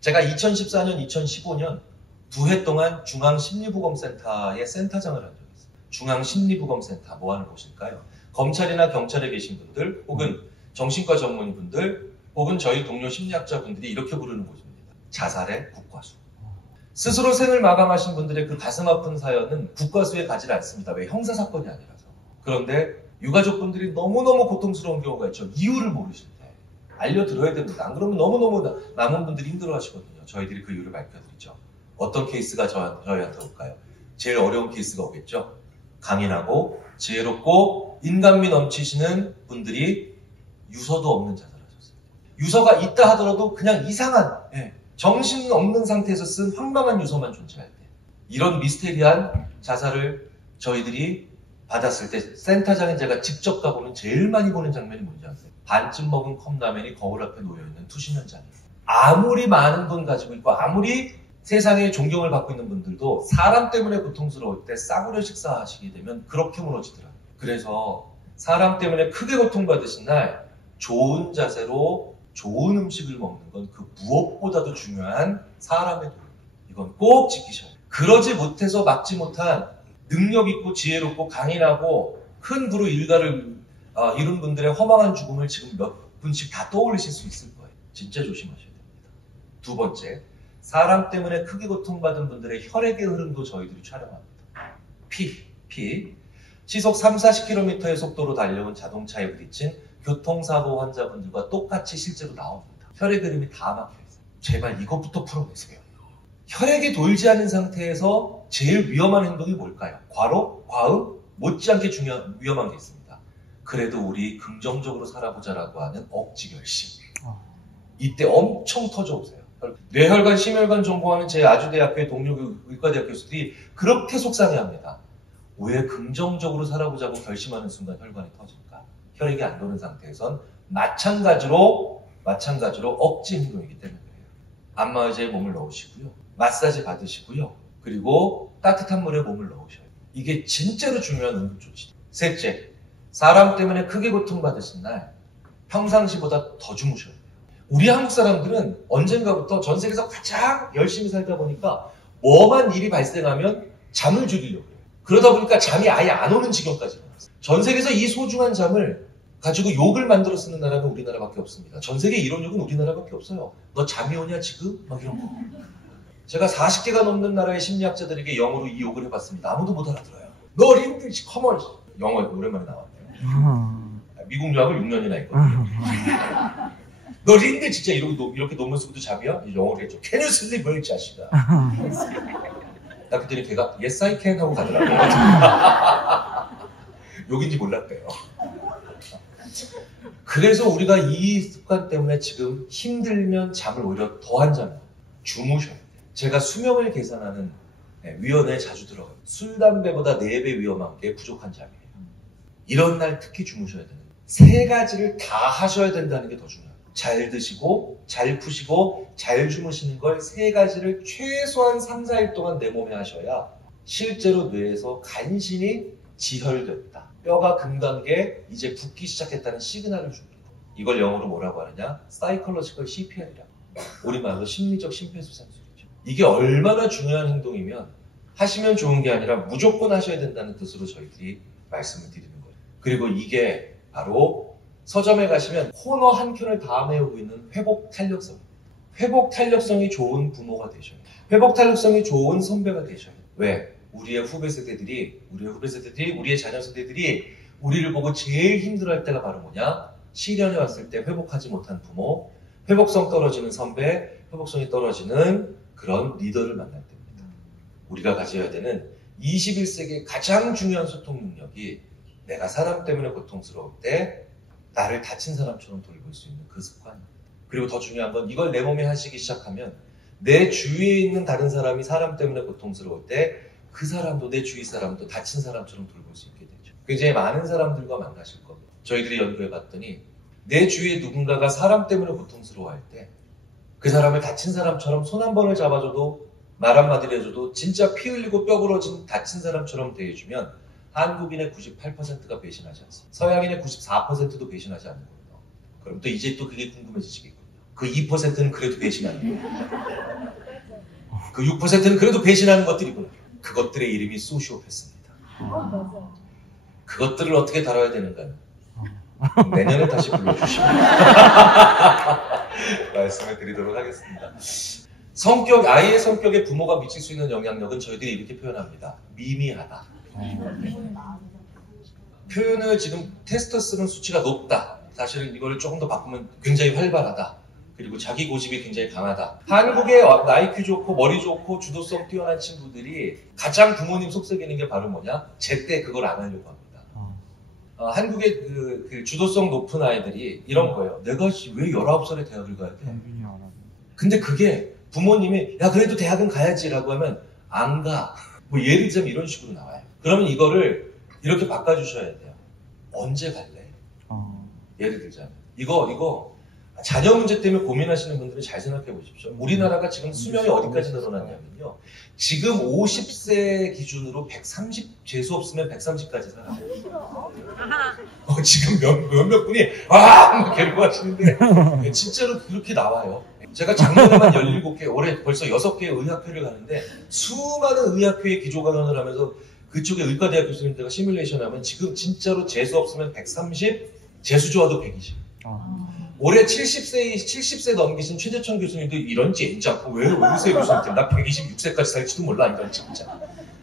제가 2014년, 2015년 2해 동안 중앙심리부검센터의 센터장을 한 적이 있어요. 중앙심리부검센터 뭐 하는 곳일까요? 검찰이나 경찰에 계신 분들 혹은 정신과 전문의 분들 혹은 저희 동료 심리학자분들이 이렇게 부르는 곳입니다. 자살의 국과수. 스스로 생을 마감하신 분들의 그 가슴 아픈 사연은 국과수에 가지 않습니다. 왜? 형사사건이 아니라서. 그런데 유가족분들이 너무너무 고통스러운 경우가 있죠. 이유를 모르실 때. 알려드려야 됩니다. 안 그러면 너무너무 남은 분들이 힘들어 하시거든요. 저희들이 그 이유를 밝혀드리죠. 어떤 케이스가 저희한테 올까요? 제일 어려운 케이스가 오겠죠. 강인하고 지혜롭고 인간미 넘치시는 분들이 유서도 없는 자살하셨어요. 유서가 있다 하더라도 그냥 이상한 정신 없는 상태에서 쓴 황당한 유서만 존재할 때 이런 미스테리한 자살을 저희들이 받았을 때 센터장인 제가 직접 가보면 제일 많이 보는 장면이 뭔지 아세요? 반쯤 먹은 컵라면이 거울 앞에 놓여있는 투신 현장이에요. 아무리 많은 돈 가지고 있고 아무리 세상에 존경을 받고 있는 분들도 사람 때문에 고통스러울 때 싸구려 식사하시게 되면 그렇게 무너지더라고요. 그래서 사람 때문에 크게 고통받으신 날 좋은 자세로 좋은 음식을 먹는 건 그 무엇보다도 중요한 사람의 도리. 이건 꼭 지키셔야 돼요. 그러지 못해서 막지 못한 능력 있고 지혜롭고 강인하고 큰 부로 일가를 이룬 분들의 허망한 죽음을 지금 몇 분씩 다 떠올리실 수 있을 거예요. 진짜 조심하셔야 됩니다. 두 번째, 사람 때문에 크게 고통받은 분들의 혈액의 흐름도 저희들이 촬영합니다. 피. 시속 30-40km의 속도로 달려온 자동차에 부딪힌 교통사고 환자분들과 똑같이 실제로 나옵니다. 혈액 흐름이 다 막혀있어요. 제발 이것부터 풀어내세요. 혈액이 돌지 않은 상태에서 제일 위험한 행동이 뭘까요? 과로? 과음? 못지않게 위험한 게 있습니다. 그래도 우리 긍정적으로 살아보자라고 하는 억지 결심. 이때 엄청 터져오세요. 뇌혈관, 심혈관 전공하는 제 아주대학교의 동료 의과대학 교수들이 그렇게 속상해합니다. 왜 긍정적으로 살아보자고 결심하는 순간 혈관이 터질까? 혈액이 안 도는 상태에선 마찬가지로 억지 행동이기 때문에 그래요. 안마의자에 몸을 넣으시고요. 마사지 받으시고요. 그리고 따뜻한 물에 몸을 넣으셔요. 이게 진짜로 중요한 응급조치. 셋째, 사람 때문에 크게 고통받으신 날 평상시보다 더 주무셔야 돼요. 우리 한국 사람들은 언젠가부터 전 세계에서 가장 열심히 살다 보니까 뭐만 일이 발생하면 잠을 줄이려고 해요. 그러다 보니까 잠이 아예 안 오는 지경까지 나왔어요. 전 세계에서 이 소중한 잠을 가지고 욕을 만들어 쓰는 나라는 우리나라밖에 없습니다. 전 세계 이런 욕은 우리나라밖에 없어요. 너 잠이 오냐 지금? 막 이런 거. 제가 40개가 넘는 나라의 심리학자들에게 영어로 이 욕을 해봤습니다. 아무도 못 알아들어요. 너 링크지 커먼. 영어 오랜만에 나왔네요. 미국 유학을 6년이나 했거든요. 너 링크 진짜 이렇게 논문 쓰고도 잠이야? 영어로 했죠. Can you sleep? 이 자식아. 나 그랬더니 걔가 Yes I can 하고 가더라고요. 욕인지 몰랐대요. 그래서 우리가 이 습관 때문에 지금 힘들면 잠을 오히려 더한 잠을 주무셔야 돼요. 제가 수명을 계산하는 위원회에 자주 들어가요. 술, 담배보다 4배 위험한 게 부족한 잠이에요. 이런 날 특히 주무셔야 되는 3가지를 다 하셔야 된다는 게 더 중요해요. 잘 드시고 잘 푸시고 잘 주무시는 걸 3가지를 최소한 3, 4일 동안 내 몸에 하셔야 실제로 뇌에서 간신히 지혈됐다. 뼈가 금간게 이제 붓기 시작했다는 시그널을 줍니다. 이걸 영어로 뭐라고 하느냐? Psychological CPR이라고. 우리말로 심리적 심폐소생술이죠. 이게 얼마나 중요한 행동이면 하시면 좋은 게 아니라 무조건 하셔야 된다는 뜻으로 저희들이 말씀을 드리는 거예요. 그리고 이게 바로 서점에 가시면 코너 한 켠을 다 메우고 있는 회복 탄력성. 회복 탄력성이 좋은 부모가 되셔야 돼요. 회복 탄력성이 좋은 선배가 되셔야 돼요. 왜? 우리의 후배 세대들이, 우리의 자녀 세대들이 우리를 보고 제일 힘들어할 때가 바로 뭐냐? 시련이 왔을 때 회복하지 못한 부모, 회복성 떨어지는 선배, 회복성이 떨어지는 그런 리더를 만날 때입니다. 우리가 가져야 되는 21세기의 가장 중요한 소통 능력이 내가 사람 때문에 고통스러울 때 나를 다친 사람처럼 돌볼 수 있는 그 습관입니다. 그리고 더 중요한 건 이걸 내 몸에 하시기 시작하면 내 주위에 있는 다른 사람이 사람 때문에 고통스러울 때 그 사람도 내 주위 사람도 다친 사람처럼 돌볼 수 있게 되죠. 굉장히 많은 사람들과 만나실 겁니다. 저희들이 연구해 봤더니 내 주위에 누군가가 사람 때문에 고통스러워할 때 그 사람을 다친 사람처럼 손 한 번을 잡아줘도 말 한마디를 해줘도 진짜 피 흘리고 뼈 부러진 다친 사람처럼 대해주면 한국인의 98%가 배신하지 않습니다. 서양인의 94%도 배신하지 않는 거예요. 그럼 또 이제 또 그게 궁금해지시겠군요. 그 2%는 그래도 배신하는 거예요. 그 6%는 그래도 배신하는 것들이구나. 그것들의 이름이 소시오패스입니다. 그것들을 어떻게 다뤄야 되는가는 내년에 다시 불러주시면 말씀을 드리도록 하겠습니다. 아이의 성격에 부모가 미칠 수 있는 영향력은 저희들이 이렇게 표현합니다. 미미하다. 표현을 지금 테스토스테론 수치가 높다. 사실은 이걸 조금 더 바꾸면 굉장히 활발하다. 그리고 자기 고집이 굉장히 강하다. 한국의 IQ 좋고 머리 좋고 주도성 뛰어난 친구들이 가장 부모님 속썩이는 게 바로 뭐냐? 제때 그걸 안 하려고 합니다. 한국의 그 주도성 높은 아이들이 이런 거예요. 내가 왜 19살에 대학을 가야 돼? 근데 그게 부모님이 야 그래도 대학은 가야지라고 하면 안 가. 뭐 예를 들자면 이런 식으로 나와요. 그러면 이거를 이렇게 바꿔주셔야 돼요. 언제 갈래? 예를 들자면 이거 자녀 문제 때문에 고민하시는 분들은 잘 생각해 보십시오. 우리나라가 지금 수명이 어디까지 늘어났냐면요. 지금 50세 기준으로 130 재수 없으면 130까지 살아요. 지금 몇몇 분이 막 괴로워하시는데 진짜로 그렇게 나와요. 제가 작년에만 17개, 올해 벌써 6개의 의학회를 가는데 수많은 의학회의 기조강연을 하면서 그쪽에 의과대학 교수님들과 시뮬레이션 하면 지금 진짜로 재수 없으면 130, 재수 좋아도 120. 올해 70세 넘기신 최재천 교수님도 이런 젠지 않고 왜 우세 교수님 나 126세까지 살지도 몰라 이런 진짜.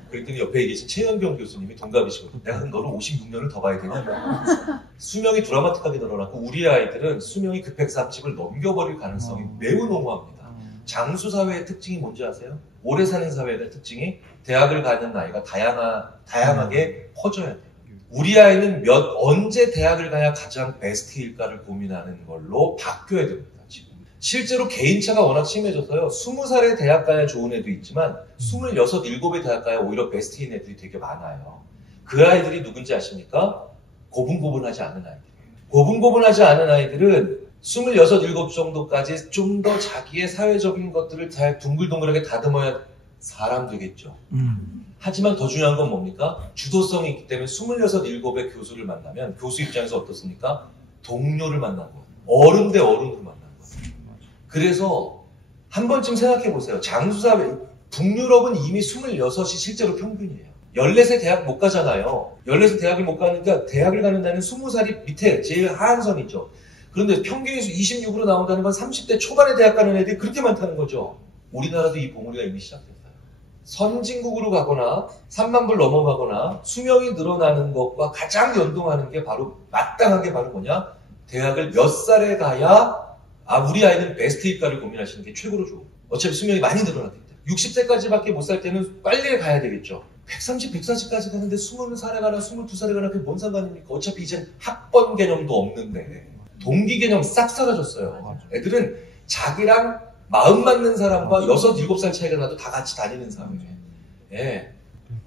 그랬더니 옆에 계신 최현경 교수님이 동갑이시거든요. 내가 너는 56년을 더 봐야 되냐? 수명이 드라마틱하게 늘어났고 우리 아이들은 수명이 급행 30을 넘겨버릴 가능성이 매우 농후합니다. 장수 사회의 특징이 뭔지 아세요? 오래 사는 사회의 특징이 대학을 가는 나이가 다양하게 퍼져야 돼요. 우리 아이는 언제 대학을 가야 가장 베스트일까를 고민하는 걸로 바뀌어야 됩니다. 지금. 실제로 개인차가 워낙 심해져서요. 20살에 대학 가야 좋은 애도 있지만 26, 7에 대학 가야 오히려 베스트인 애들이 되게 많아요. 그 아이들이 누군지 아십니까? 고분고분하지 않은 아이들이에요. 고분고분하지 않은 아이들은 26, 7 정도까지 좀 더 자기의 사회적인 것들을 잘 둥글둥글하게 다듬어야 사람 되겠죠. 하지만 더 중요한 건 뭡니까? 주도성이 있기 때문에 26, 7의 교수를 만나면 교수 입장에서 어떻습니까? 동료를 만난 거예요. 어른 대 어른으로 만난 거예요. 그래서 한 번쯤 생각해 보세요. 장수사회, 북유럽은 이미 26이 실제로 평균이에요. 14세 대학 못 가잖아요. 14세 대학을 못 가니까 대학을 가는 나이는 20살이 밑에 제일 하한선이죠. 그런데 평균에서 26으로 나온다는 건 30대 초반에 대학 가는 애들이 그렇게 많다는 거죠. 우리나라도 이 봉우리가 이미 시작됐어요. 선진국으로 가거나 3만 불 넘어가거나 수명이 늘어나는 것과 가장 연동하는 게 바로 마땅한 게 바로 뭐냐? 대학을 몇 살에 가야 우리 아이는 베스트일까를 고민하시는 게 최고로 좋은. 어차피 수명이 많이 늘어났기 때문에 60세까지밖에 못 살 때는 빨리 가야 되겠죠. 130, 140까지 가는데 20살에 가나 22살에 가나 그게 뭔 상관입니까? 어차피 이젠 학번 개념도 없는데 동기 개념 싹 사라졌어요. 애들은 자기랑 마음 맞는 사람과 6, 7살 차이가 나도 다 같이 다니는 사람이에요. 예.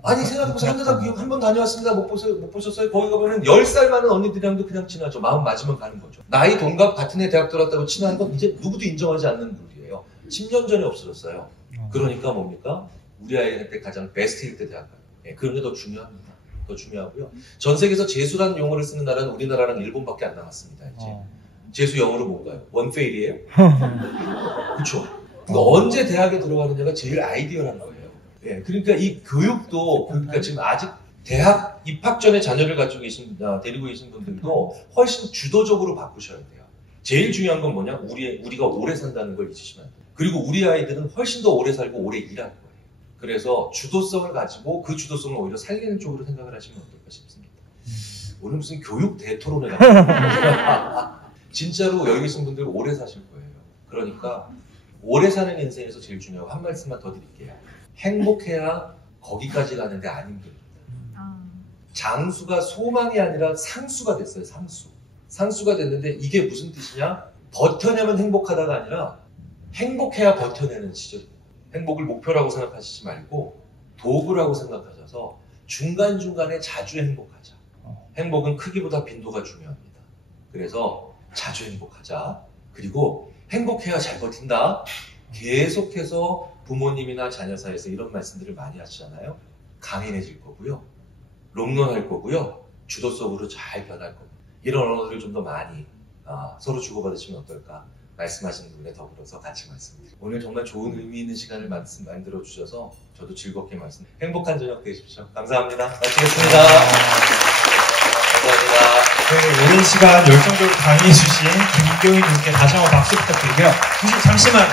아니 생각해보세요. 한대당 교육 한 번 다녀왔습니다. 못 보셨어요? 거기 가면은 10살 많은 언니들이랑도 그냥 친하죠. 마음 맞으면 가는 거죠. 나이 동갑 같은 애 대학 들어갔다고 친한 건 이제 누구도 인정하지 않는 룰이에요. 10년 전에 없어졌어요. 그러니까 뭡니까? 우리 아이한테 가장 베스트일 때 대학 가요. 예, 그런 게 더 중요합니다. 더 중요하고요. 전 세계에서 재수라는 용어를 쓰는 나라는 우리나라랑 일본밖에 안 남았습니다. 이제. 재수 영어로 뭔가요? 원페일이에요? 그렇죠. 그러니까 언제 대학에 들어가느냐가 제일 아이디어라는 거예요. 예, 그러니까 이 교육도 그러니까 지금 아직 대학 입학 전에 자녀를 가지고 데리고 계신 분들도 훨씬 주도적으로 바꾸셔야 돼요. 제일 중요한 건 뭐냐? 우리가 오래 산다는 걸 잊으시면 안 돼요. 그리고 우리 아이들은 훨씬 더 오래 살고 오래 일하는 거예요. 그래서 주도성을 가지고 그 주도성을 오히려 살리는 쪽으로 생각을 하시면 어떨까 싶습니다. 오늘 무슨 교육 대토론회가 진짜로 여기 계신 분들 오래 사실 거예요. 그러니까 오래 사는 인생에서 제일 중요하고 한 말씀만 더 드릴게요. 행복해야 거기까지 가는데 안 힘듭니다. 장수가 소망이 아니라 상수가 됐어요. 상수가 됐는데 이게 무슨 뜻이냐? 버텨내면 행복하다가 아니라 행복해야 버텨내는 시절입니다. 행복을 목표라고 생각하시지 말고 도구라고 생각하셔서 중간중간에 자주 행복하자. 행복은 크기보다 빈도가 중요합니다. 그래서 자주 행복하자. 그리고 행복해야 잘 버틴다. 계속해서 부모님이나 자녀 사이에서 이런 말씀들을 많이 하시잖아요. 강인해질 거고요. 롱런할 거고요. 주도성으로 잘 변할 겁니다. 이런 언어들을 좀 더 많이 서로 주고받으시면 어떨까 말씀하시는 분에 더불어서 같이 말씀드립니다. 오늘 정말 좋은 의미 있는 시간을 만들어 주셔서 저도 즐겁게 행복한 저녁 되십시오. 감사합니다. 마치겠습니다. 감사합니다. 네, 오랜 시간 열정적으로 강의해 주신 김교인 교수께 다시 한번 박수 부탁드리고요. 잠시만